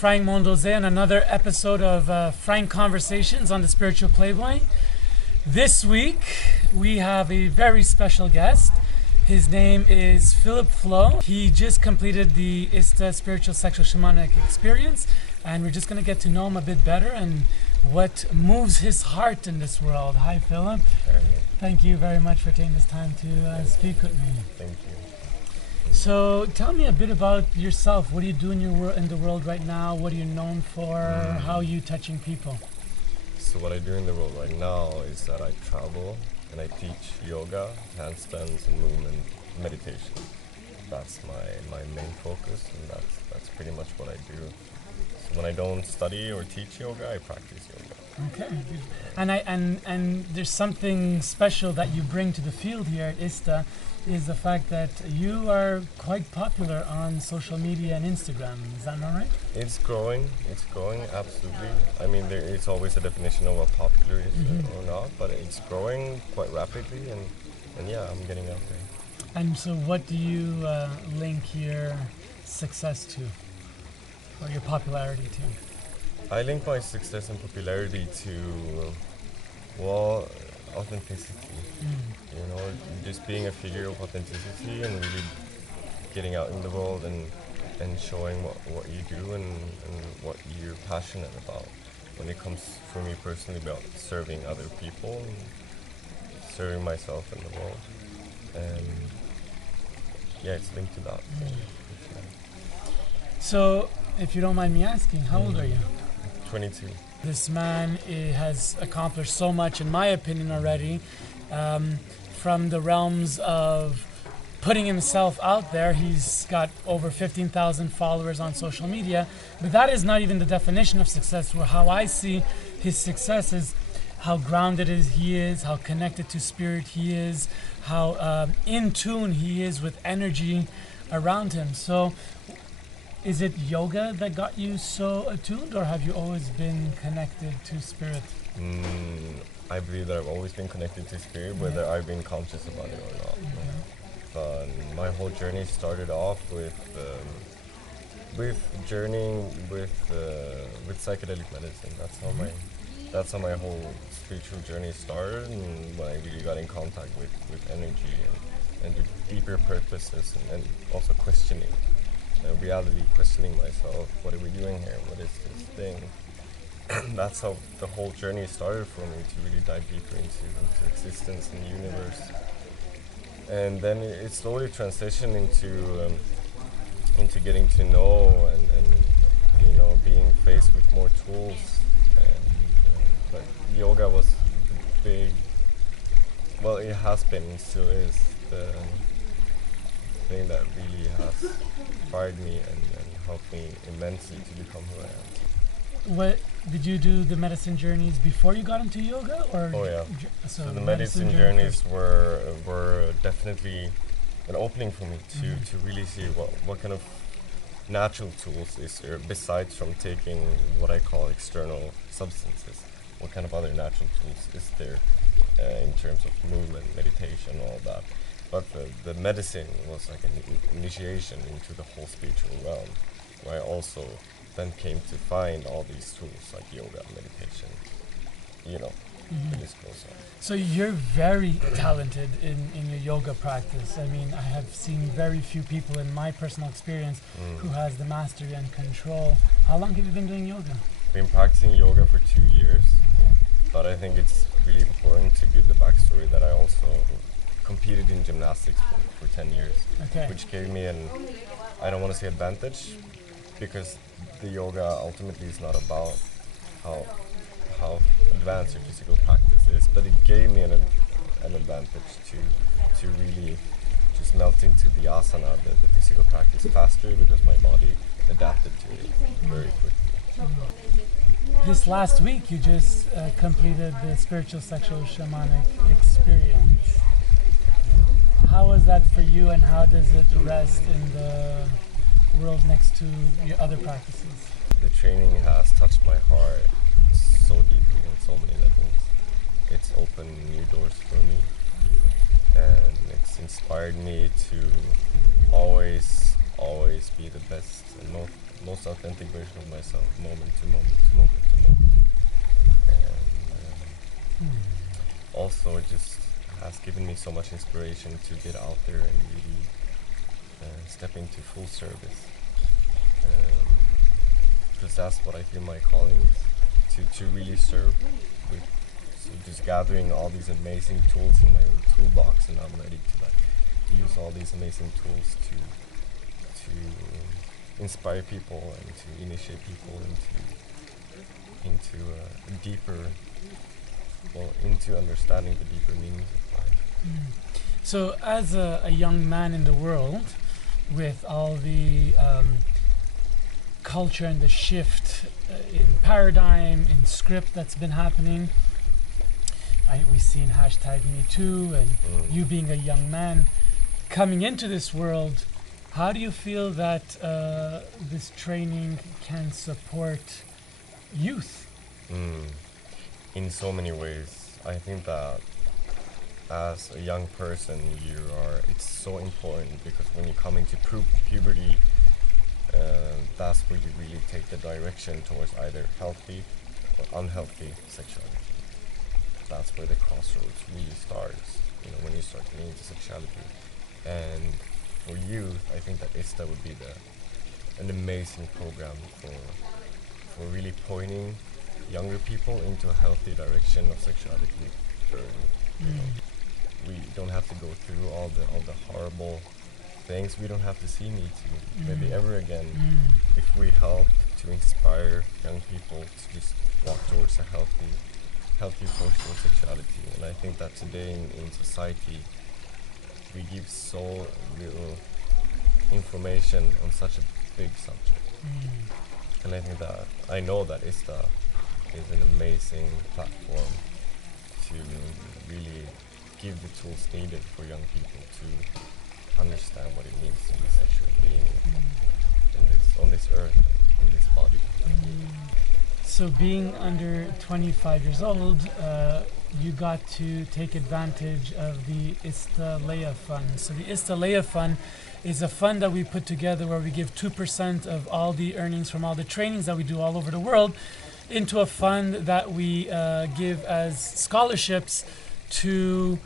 Frank Mondeose and another episode of Frank Conversations on the Spiritual Playboy. This week we have a very special guest. His name is Philip Flo. He just completed the ISTA Spiritual Sexual Shamanic Experience, and we're just going to get to know him a bit better and what moves his heart in this world. Hi, Philip. Thank you very much for taking this time to speak with me. Thank you. So tell me a bit about yourself. What do you do in the world right now? What are you known for? How are you touching people? So what I do in the world right now is that I travel and I teach yoga, handstands, and movement meditation. That's my main focus, and that's pretty much what I do. So when I don't study or teach yoga, I practice yoga. Okay, and there's something special that you bring to the field here at ISTA, is the fact that you are quite popular on social media and Instagram. Is that not right? It's growing, absolutely. I mean, it's always a definition of what popular is or not, but it's growing quite rapidly, and yeah, I'm getting out there. And so what do you link your success to, or your popularity to? I link my success and popularity to, authenticity. You know, just being a figure of authenticity and really getting out in the world and showing what you do and what you're passionate about. When it comes for me personally about serving other people, and serving myself in the world, and yeah, it's linked to that. So, if you don't mind me asking, how old are you? 22. This man has accomplished so much, in my opinion, already. From the realms of putting himself out there, he's got over 15,000 followers on social media. But that is not even the definition of success. How I see his success is how grounded he is, how connected to spirit he is, how in tune he is with energy around him. So, is it yoga that got you so attuned, or have you always been connected to spirit? I believe that I've always been connected to spirit, whether I've been conscious about it or not. But my whole journey started off with journeying with psychedelic medicine. That's how my whole spiritual journey started, and when I really got in contact with energy and the deeper purposes, and also questioning. Reality, questioning myself. What are we doing here? What is this thing? That's how the whole journey started for me, to really dive deeper into existence and the universe. And then it slowly transitioned into getting to know and you know, being faced with more tools. But yoga was the big, well, it has been and still is the thing that really has inspired me and helped me immensely to become who I am. What did you do the medicine journeys before you got into yoga, or? Oh yeah. So the medicine journeys were definitely an opening for me to really see what kind of natural tools is there besides from taking what I call external substances. What kind of other natural tools is there in terms of movement, meditation, all that. But the medicine was like an initiation into the whole spiritual realm, where I also then came to find all these tools like yoga, meditation, you know, the list goes on. So you're very talented in your yoga practice. I mean, I have seen very few people in my personal experience who has the mastery and control. How long have you been doing yoga? I've been practicing yoga for 2 years, but I think it's really important to give the backstory that I also competed in gymnastics for 10 years, which gave me I don't want to say advantage, because the yoga ultimately is not about how advanced your physical practice is, but it gave me an advantage to really just melt into the asana, the physical practice faster, because my body adapted to it very quickly. This last week you just completed the Spiritual Sexual Shamanic Experience. How was that for you, and how does it rest in the world next to your other practices? The training has touched my heart so deeply on so many levels. It's opened new doors for me, and it's inspired me to always be the best and most authentic version of myself, moment to moment to moment to moment. And also it just has given me so much inspiration to get out there and really step into full service. Because that's what I feel my calling is, to really serve with, so just gathering all these amazing tools in my own toolbox, and I'm ready to like use all these amazing tools to inspire people and to initiate people into a deeper, into understanding the deeper meanings of life. So as a young man in the world, with all the culture and the shift in paradigm, in script that's been happening, we've seen #MeToo, and you being a young man coming into this world, how do you feel that this training can support youth? In so many ways. I think that as a young person, it's so important, because when you come into puberty, that's where you really take the direction towards either healthy or unhealthy sexuality. That's where the crossroads really starts, when you start getting into sexuality. And for youth, I think that ISTA would be an amazing program for really pointing younger people into a healthy direction of sexuality early. We don't have to go through all the horrible things. We don't have to see Me Too maybe ever again, if we help to inspire young people to just walk towards a healthy approach to sexuality. And I think that today in society, we give so little information on such a big subject. And I know that ISTA is an amazing platform to really give the tools needed for young people to understand what it means to be a sexual being on this earth, in this body. So being under 25 years old, you got to take advantage of the ISTA Leia Fund. So the ISTA Leia Fund is a fund that we put together where we give 2% of all the earnings from all the trainings that we do all over the world into a fund that we give as scholarships to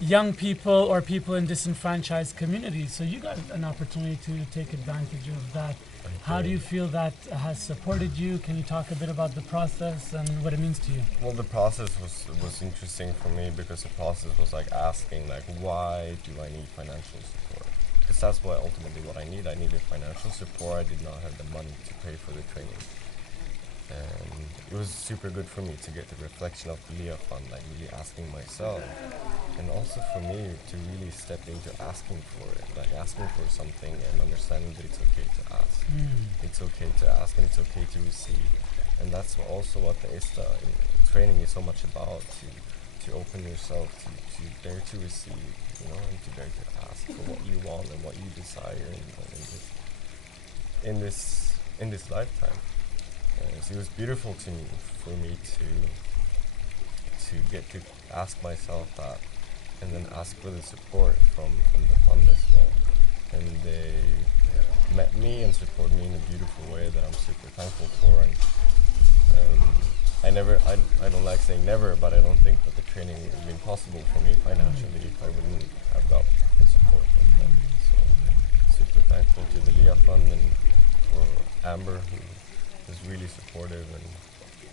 young people or people in disenfranchised communities. So you got an opportunity to take advantage of that. How do you feel that has supported you? Can you talk a bit about the process and what it means to you? Well, the process was interesting for me, because the process was like asking, like, why do I need financial support? Because that's ultimately what I need. I needed financial support. I did not have the money to pay for the training. And it was super good for me to get the reflection of the Leia Fund, like really asking myself, and also for me to really step into asking for it, like asking for something and understanding that it's okay to ask. It's okay to ask and it's okay to receive. And that's also what the ISTA training is so much about, to open yourself, to dare to receive, and to dare to ask for what you want and what you desire in this lifetime. So it was beautiful for me to get to ask myself that, and then ask for the support from the fund as well. And they met me and supported me in a beautiful way that I'm super thankful for. And I don't like saying never, but I don't think that the training would have been possible for me financially if I wouldn't have got the support from them. So super thankful to the Leia Fund and for Amber, who is really supportive and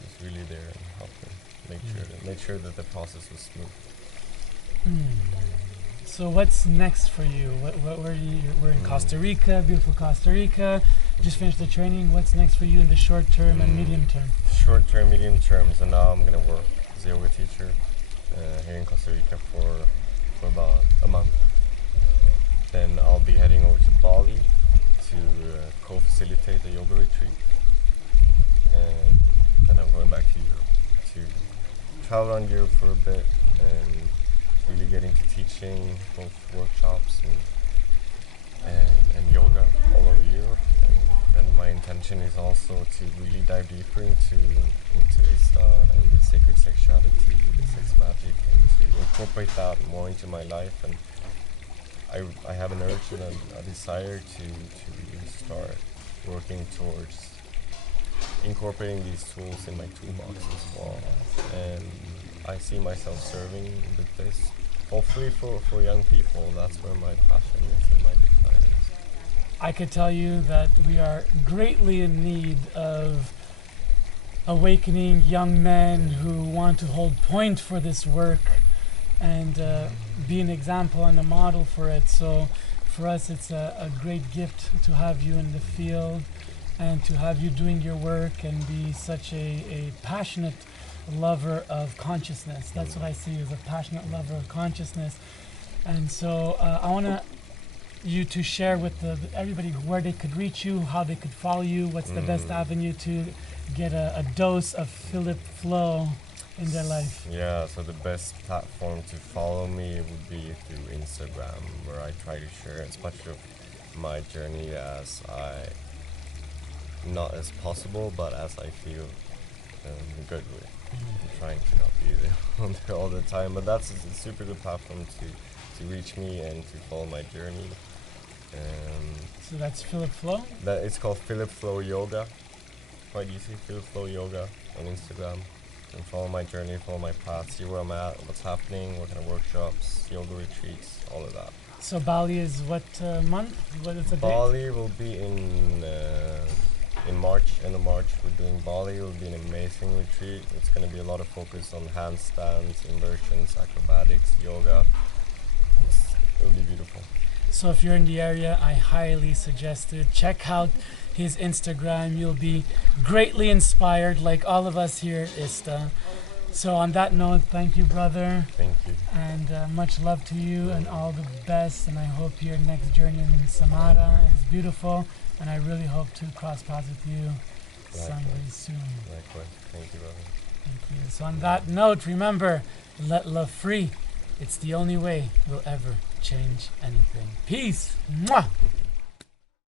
is really there and helping make sure that the process was smooth. So what's next for you? We're in Costa Rica, beautiful Costa Rica. Just finished the training. What's next for you in the short term and medium term? Short term, medium term. So now I'm gonna work as a yoga teacher here in Costa Rica for about a month. Then I'll be heading over to Bali to co-facilitate a yoga retreat. And then I'm going back to Europe to travel around Europe for a bit and really get into teaching both workshops and yoga all over Europe. And then my intention is also to really dive deeper into ISTA and the sacred sexuality, the sex magic, and to incorporate that more into my life. And I have an urge and a desire to really start working towards incorporating these tools in my toolbox as well. And I see myself serving with this. Hopefully for young people, that's where my passion is and my desire is. I could tell you that we are greatly in need of awakening young men who want to hold point for this work and be an example and a model for it. So for us, it's a great gift to have you in the field and to have you doing your work and be such a passionate lover of consciousness. That's what I see as a passionate lover of consciousness. And so I want you to share with everybody where they could reach you, how they could follow you, what's the best avenue to get a dose of Philip Flow in their life. Yeah, so the best platform to follow me would be through Instagram, where I try to share as much of my journey as not as possible, but as I feel good with. I'm trying to not be there on there all the time, but that's a super good platform to reach me and to follow my journey. So that's Philip Flow? It's called Philip Flow Yoga. Quite easy, Philip Flow Yoga on Instagram. And follow my journey, follow my path, see where I'm at, what's happening, what kind of workshops, yoga retreats, all of that. So Bali is what month? What is the Bali will be in March, end of March. We're doing Bali. It will be an amazing retreat. It's going to be a lot of focus on handstands, inversions, acrobatics, yoga. It will be beautiful. So if you're in the area, I highly suggest it. Check out his Instagram. You'll be greatly inspired, like all of us here at ISTA. So on that note, thank you, brother. Thank you. And much love to you and all the best. And I hope your next journey in Samara is beautiful. And I really hope to cross paths with you someday soon. Likewise. Thank you, brother. Thank you. So on that note, remember, let love free. It's the only way we'll ever change anything. Peace. Mwah.